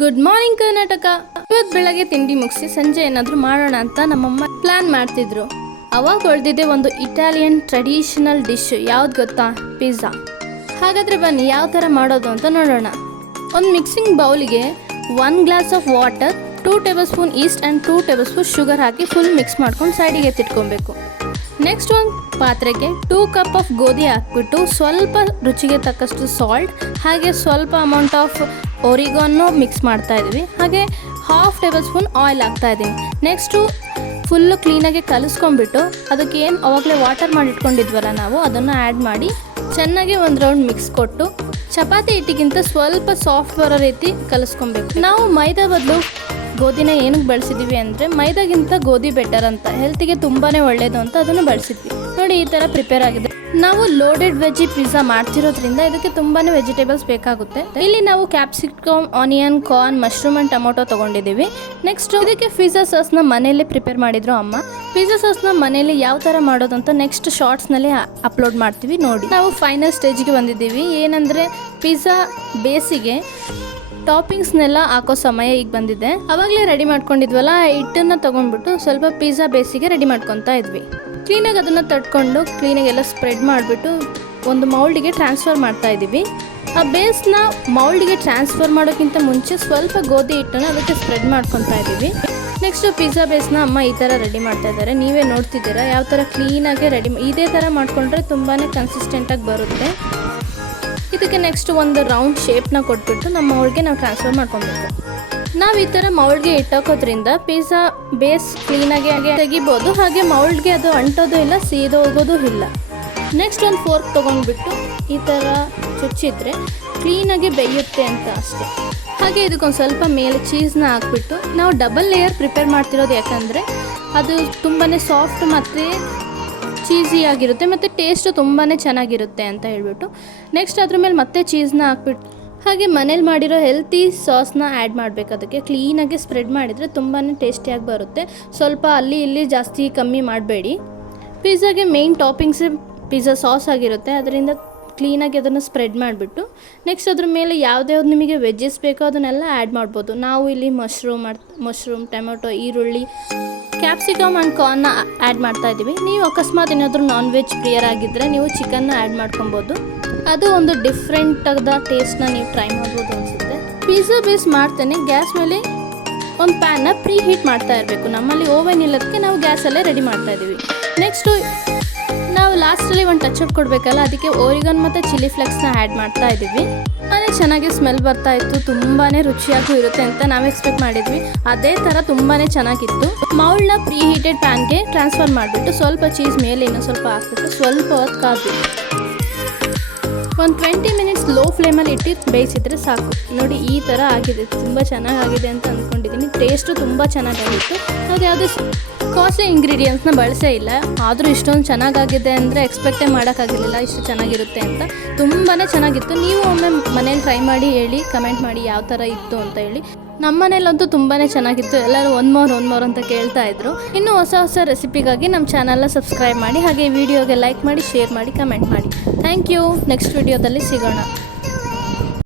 Good morning Karnataka. ಇವತ್ತು ಬೆಳಗ್ಗೆ ತಿಂಡಿ ಮುಗಿಸಿ ಸಂಜೆ ಏನಾದರೂ ಮಾಡೋಣ ಅಂತ ನಮ್ಮಮ್ಮ ಪ್ಲಾನ್ ಮಾಡ್ತಿದ್ರು. ಅವಾಗ ಹೊಳ್ದಿದ್ದೆ ಒಂದು ಇಟಾಲಿಯನ್ ಟ್ರೆಡಿಷನಲ್ ಡಿಶ್. ಯಾವ್ದು ಗೊತ್ತಾ? ಪಿಜ್ಜಾ. ಹಾಗಾದರೆ ಬನ್ನಿ ಯಾವ ಥರ ಮಾಡೋದು ಅಂತ ನೋಡೋಣ. ಒಂದು ಮಿಕ್ಸಿಂಗ್ ಬೌಲಿಗೆ 1 glass of water, 2 tablespoon yeast and 2 tablespoon sugar ಹಾಕಿ ಫುಲ್ ಮಿಕ್ಸ್ ಮಾಡ್ಕೊಂಡು ಸೈಡಿಗೆ ಎತ್ತಿಟ್ಕೊಬೇಕು. ನೆಕ್ಸ್ಟ್ ಒಂದು ಪಾತ್ರೆಗೆ 2 ಕಪ್ ಆಫ್ ಗೋಧಿ ಹಾಕ್ಬಿಟ್ಟು ಸ್ವಲ್ಪ ರುಚಿಗೆ ತಕ್ಕಷ್ಟು ಸಾಲ್ಟ್ ಹಾಗೆ ಸ್ವಲ್ಪ ಅಮೌಂಟ್ ಆಫ್ ಒರಿಗಾನೋ ಮಿಕ್ಸ್ ಮಾಡ್ತಾ ಇದ್ವಿ. ಹಾಗೆ 1/2 ಟೇಬಲ್ ಸ್ಪೂನ್ ಆಯಿಲ್ ಹಾಕ್ತಾ ಇದ್ದೀನಿ. ನೆಕ್ಸ್ಟು ಫುಲ್ಲು ಕ್ಲೀನಾಗಿ ಕಲಿಸ್ಕೊಂಡ್ಬಿಟ್ಟು ಅದಕ್ಕೆ ಏನು ಅವಾಗಲೇ ವಾಟರ್ ಮಾಡಿ ಇಟ್ಕೊಂಡಿದ್ವಲ್ಲ ನಾವು ಅದನ್ನು ಆ್ಯಡ್ ಮಾಡಿ ಚೆನ್ನಾಗಿ ಒಂದು ರೌಂಡ್ ಮಿಕ್ಸ್ ಕೊಟ್ಟು ಚಪಾತಿ ಹಿಟ್ಟಿಗಿಂತ ಸ್ವಲ್ಪ ಸಾಫ್ಟ್ ಬರೋ ರೀತಿ ಕಲಿಸ್ಕೊಬೇಕು. ನಾವು ಮೈದಾ ಬದಲು ಗೋಧಿನ ಏನಕ್ಕೆ ಬಳಸಿದ್ದೀವಿ ಅಂದರೆ ಮೈದಾಗಿಂತ ಗೋಧಿ ಬೆಟರ್ ಅಂತ, ಹೆಲ್ತಿಗೆ ತುಂಬಾ ಒಳ್ಳೆಯದು ಅಂತ ಅದನ್ನು ಬಳಸಿದ್ವಿ. ನೋಡಿ ಈ ಥರ ಪ್ರಿಪೇರ್ ಆಗಿದೆ. ನಾವು ಲೋಡೆಡ್ ವೆಜ್ಜಿ ಪಿಜ್ಜಾ ಮಾಡ್ತಿರೋದ್ರಿಂದ ಇದಕ್ಕೆ ತುಂಬಾ ವೆಜಿಟೇಬಲ್ಸ್ ಬೇಕಾಗುತ್ತೆ. ಇಲ್ಲಿ ನಾವು capsicum, onion, corn, mushroom and tomato ತೊಗೊಂಡಿದ್ದೀವಿ. ನೆಕ್ಸ್ಟ್ ಇದಕ್ಕೆ ಪಿಜ್ಜಾ ಸಾಸ್ನ ಮನೆಯಲ್ಲೇ ಪ್ರಿಪೇರ್ ಮಾಡಿದ್ರು ಅಮ್ಮ. ಪಿಜ್ಜಾ ಸಾಸ್ನ ಮನೆಯಲ್ಲಿ ಯಾವ ಥರ ಮಾಡೋದು ಅಂತ ನೆಕ್ಸ್ಟ್ ಶಾರ್ಟ್ಸ್ನಲ್ಲಿ ಅಪ್ಲೋಡ್ ಮಾಡ್ತೀವಿ ನೋಡಿ. ನಾವು ಫೈನಲ್ ಸ್ಟೇಜ್ಗೆ ಬಂದಿದ್ದೀವಿ. ಏನಂದರೆ ಪಿಜ್ಜಾ ಬೇಸಿಗೆ ಟಾಪಿಂಗ್ಸ್ನೆಲ್ಲ ಹಾಕೋ ಸಮಯ ಈಗ ಬಂದಿದೆ. ಅವಾಗಲೇ ರೆಡಿ ಮಾಡ್ಕೊಂಡಿದ್ವಲ್ಲ ಹಿಟ್ಟನ್ನು ತೊಗೊಂಡ್ಬಿಟ್ಟು ಸ್ವಲ್ಪ ಪಿಜ್ಜಾ ಬೇಸಿಗೆ ರೆಡಿ ಮಾಡ್ಕೊತಾ ಇದ್ವಿ. ಕ್ಲೀನಾಗಿ ಅದನ್ನು ತಟ್ಕೊಂಡು ಕ್ಲೀನಾಗಿ ಎಲ್ಲ ಸ್ಪ್ರೆಡ್ ಮಾಡಿಬಿಟ್ಟು ಒಂದು ಮೌಲ್ಡಿಗೆ ಟ್ರಾನ್ಸ್ಫರ್ ಮಾಡ್ತಾ ಇದ್ದೀವಿ. ಆ ಬೇಸ್ನ ಮೌಲ್ಡಿಗೆ ಟ್ರಾನ್ಸ್ಫರ್ ಮಾಡೋಕ್ಕಿಂತ ಮುಂಚೆ ಸ್ವಲ್ಪ ಗೋಧಿ ಹಿಟ್ಟನ್ನು ಅದಕ್ಕೆ ಸ್ಪ್ರೆಡ್ ಮಾಡ್ಕೊತಾ ಇದ್ದೀವಿ. ನೆಕ್ಸ್ಟು ಪಿಜ್ಜಾ ಬೇಸ್ನ ಅಮ್ಮ ಈ ಥರ ರೆಡಿ ಮಾಡ್ತಾ ಇದ್ದಾರೆ. ನೀವೇ ನೋಡ್ತಿದ್ದೀರಾ ಯಾವ ಥರ ಕ್ಲೀನಾಗಿ ರೆಡಿ. ಇದೇ ಥರ ಮಾಡಿಕೊಂಡ್ರೆ ತುಂಬಾ ಕನ್ಸಿಸ್ಟೆಂಟಾಗಿ ಬರುತ್ತೆ. ಇದಕ್ಕೆ ನೆಕ್ಸ್ಟ್ ಒಂದು ರೌಂಡ್ ಶೇಪ್ನ ಕೊಟ್ಬಿಟ್ಟು ನಮ್ಮ ಮೌಲ್ಡ್ಗೆ ನಾವು ಟ್ರಾನ್ಸ್ಫರ್ ಮಾಡ್ಕೊಬೇಕು. ನಾವು ಈ ಥರ ಮೌಲ್ಡ್ಗೆ ಇಟ್ಟಾಕೋದ್ರಿಂದ ಪಿಜ್ಜಾ ಬೇಸ್ ಕ್ಲೀನಾಗಿ ತೆಗಿಬೋದು. ಹಾಗೆ ಮೌಲ್ಡ್ಗೆ ಅದು ಅಂಟೋದು ಇಲ್ಲ, ಸೀದೋಗೋದು ಇಲ್ಲ. ನೆಕ್ಸ್ಟ್ ಒಂದು ಫೋರ್ಕ್ ತೊಗೊಂಡ್ಬಿಟ್ಟು ಈ ಥರ ಚುಚ್ಚಿದ್ರೆ ಕ್ಲೀನಾಗಿ ಬೇಯುತ್ತೆ ಅಂತ ಅಷ್ಟೇ. ಹಾಗೆ ಇದಕ್ಕೊಂದು ಸ್ವಲ್ಪ ಮೇಲೆ ಚೀಸ್ನ ಹಾಕ್ಬಿಟ್ಟು ನಾವು ಡಬಲ್ ಲೇಯರ್ ಪ್ರಿಪೇರ್ ಮಾಡ್ತಿರೋದು ಯಾಕಂದರೆ ಅದು ತುಂಬಾ ಸಾಫ್ಟ್ ಮತ್ತು ಚೀಸಿ ಆಗಿರುತ್ತೆ ಮತ್ತು ಟೇಸ್ಟು ತುಂಬಾ ಚೆನ್ನಾಗಿರುತ್ತೆ ಅಂತ ಹೇಳ್ಬಿಟ್ಟು ನೆಕ್ಸ್ಟ್ ಅದ್ರ ಮೇಲೆ ಮತ್ತೆ ಚೀಸ್ನ ಹಾಕ್ಬಿಟ್ಟು ಹಾಗೆ ಮನೇಲಿ ಮಾಡಿರೋ ಹೆಲ್ತಿ ಸಾಸ್ನ ಆ್ಯಡ್ ಮಾಡಬೇಕು. ಅದಕ್ಕೆ ಕ್ಲೀನಾಗಿ ಸ್ಪ್ರೆಡ್ ಮಾಡಿದರೆ ತುಂಬಾ ಟೇಸ್ಟಿಯಾಗಿ ಬರುತ್ತೆ. ಸ್ವಲ್ಪ ಅಲ್ಲಿ ಇಲ್ಲಿ ಜಾಸ್ತಿ ಕಮ್ಮಿ ಮಾಡಬೇಡಿ. ಪಿಜ್ಜಾಗೆ ಮೇಯ್ನ್ ಟಾಪಿಂಗ್ಸೇ ಪಿಜ್ಜಾ ಸಾಸ್ ಆಗಿರುತ್ತೆ. ಅದರಿಂದ ಕ್ಲೀನಾಗಿ ಅದನ್ನು ಸ್ಪ್ರೆಡ್ ಮಾಡಿಬಿಟ್ಟು ನೆಕ್ಸ್ಟ್ ಅದ್ರ ಮೇಲೆ ಯಾವುದ್ಯಾವ್ದು ನಿಮಗೆ ವೆಜ್ಜಸ್ ಬೇಕೋ ಅದನ್ನೆಲ್ಲ ಆ್ಯಡ್ ಮಾಡ್ಬೋದು. ನಾವು ಇಲ್ಲಿ ಮಶ್ರೂಮ್, ಟೊಮೆಟೊ, ಈರುಳ್ಳಿ, ಕ್ಯಾಪ್ಸಿಕಮ್ ಆ್ಯಂಡ್ ಕಾರ್ನ್ನ ಆ್ಯಡ್ ಮಾಡ್ತಾ ಇದ್ದೀವಿ. ನೀವು ಅಕಸ್ಮಾತ್ ಏನಾದರೂ ನಾನ್ ವೆಜ್ ಪ್ರಿಯರ್ ಆಗಿದ್ದರೆ ನೀವು ಚಿಕನ್ನ ಆ್ಯಡ್ ಮಾಡ್ಕೊಬೋದು. ಅದು ಒಂದು ಡಿಫ್ರೆಂಟಾದ ಟೇಸ್ಟ್ನ ನೀವು ಟ್ರೈ ಮಾಡ್ಬೋದು ಅನಿಸುತ್ತೆ. ಪಿಜ್ಜಾ ಬೇಸ್ ಮಾಡ್ತೇನೆ ಗ್ಯಾಸ್ ಮೇಲೆ ಒಂದು ಪ್ಯಾನ್ನ ಪ್ರೀ ಹೀಟ್ ಮಾಡ್ತಾ ಇರಬೇಕು. ನಮ್ಮಲ್ಲಿ ಓವನ್ ಇಲ್ಲದಕ್ಕೆ ನಾವು ಗ್ಯಾಸಲ್ಲೇ ರೆಡಿ ಮಾಡ್ತಾ ಇದ್ದೀವಿ. ನೆಕ್ಸ್ಟು ನಾವು ಲಾಸ್ಟಲ್ಲಿ ಒಂದು ಟಚಪ್ ಕೊಡಬೇಕಲ್ಲ, ಅದಕ್ಕೆ ಓರಿಗನ್ ಮತ್ತು ಚಿಲ್ಲಿ ಫ್ಲೆಕ್ಸ್ನ ಆ್ಯಡ್ ಮಾಡ್ತಾ ಇದ್ದೀವಿ. ತುಂಬಾ ಚೆನ್ನಾಗಿ ಸ್ಮೆಲ್ ಬರ್ತಾ ಇತ್ತು. ತುಂಬಾ ರುಚಿಯಾಗೂ ಇರುತ್ತೆ ಅಂತ ನಾವು ಎಕ್ಸ್ಪೆಕ್ಟ್ ಮಾಡಿದ್ವಿ. ಅದೇ ಥರ ತುಂಬಾ ಚೆನ್ನಾಗಿತ್ತು. ಮೌಲ್ಡ್ನ ಪ್ರೀ ಹೀಟೆಡ್ ಪ್ಯಾನ್ಗೆ ಟ್ರಾನ್ಸ್ಫರ್ ಮಾಡಿಬಿಟ್ಟು ಸ್ವಲ್ಪ ಚೀಸ್ ಮೇಲೆ ಇನ್ನೂ ಸ್ವಲ್ಪ ಹಾಕ್ಬಿಟ್ಟು ಸ್ವಲ್ಪ ಹೊತ್ತು ಕಾದ್ಬಿಟ್ಟು ಒಂದು 20 ಮಿನಿಟ್ಸ್ ಲೋ ಫ್ಲೇಮಲ್ಲಿ ಇಟ್ಟು ಬೇಯಿಸಿದ್ರೆ ಸಾಕು. ನೋಡಿ ಈ ಥರ ಆಗಿದೆ. ತುಂಬ ಚೆನ್ನಾಗಾಗಿದೆ ಅಂತ ಅಂದ್ಕೊಂಡಿದ್ದೀನಿ. ಟೇಸ್ಟು ತುಂಬ ಚೆನ್ನಾಗಾಗಿತ್ತು. ಅದು ಯಾವುದೇ ಕಾಸ್ಟ್ಲಿ ಇಂಗ್ರೀಡಿಯೆಂಟ್ಸ್ನ ಬಳಸೇ ಇಲ್ಲ. ಆದರೂ ಇಷ್ಟೊಂದು ಚೆನ್ನಾಗಾಗಿದೆ ಅಂದರೆ ಎಕ್ಸ್ಪೆಕ್ಟೇ ಮಾಡೋಕ್ಕಾಗಿರಲಿಲ್ಲ ಇಷ್ಟು ಚೆನ್ನಾಗಿರುತ್ತೆ ಅಂತ. ತುಂಬಾ ಚೆನ್ನಾಗಿತ್ತು. ನೀವು ಒಮ್ಮೆ ಮನೇಲಿ ಟ್ರೈ ಮಾಡಿ ಹೇಳಿ, ಕಮೆಂಟ್ ಮಾಡಿ ಯಾವ ಥರ ಇತ್ತು ಅಂತ ಹೇಳಿ. ನಮ್ಮ ಮನೇಲಂತೂ ತುಂಬಾ ಚೆನ್ನಾಗಿತ್ತು. ಎಲ್ಲರೂ ಒನ್ ಮೋರ್ ಅಂತ ಕೇಳ್ತಾ ಇದ್ರು. ಇನ್ನೂ ಹೊಸ ರೆಸಿಪಿಗಾಗಿ ನಮ್ಮ ಚಾನಲ್ನ ಸಬ್ಸ್ಕ್ರೈಬ್ ಮಾಡಿ. ಹಾಗೆ ವಿಡಿಯೋಗೆ ಲೈಕ್ ಮಾಡಿ, ಶೇರ್ ಮಾಡಿ, ಕಮೆಂಟ್ ಮಾಡಿ. Thank you. ನೆಕ್ಸ್ಟ್ ವಿಡಿಯೋದಲ್ಲಿ ಸಿಗೋಣ.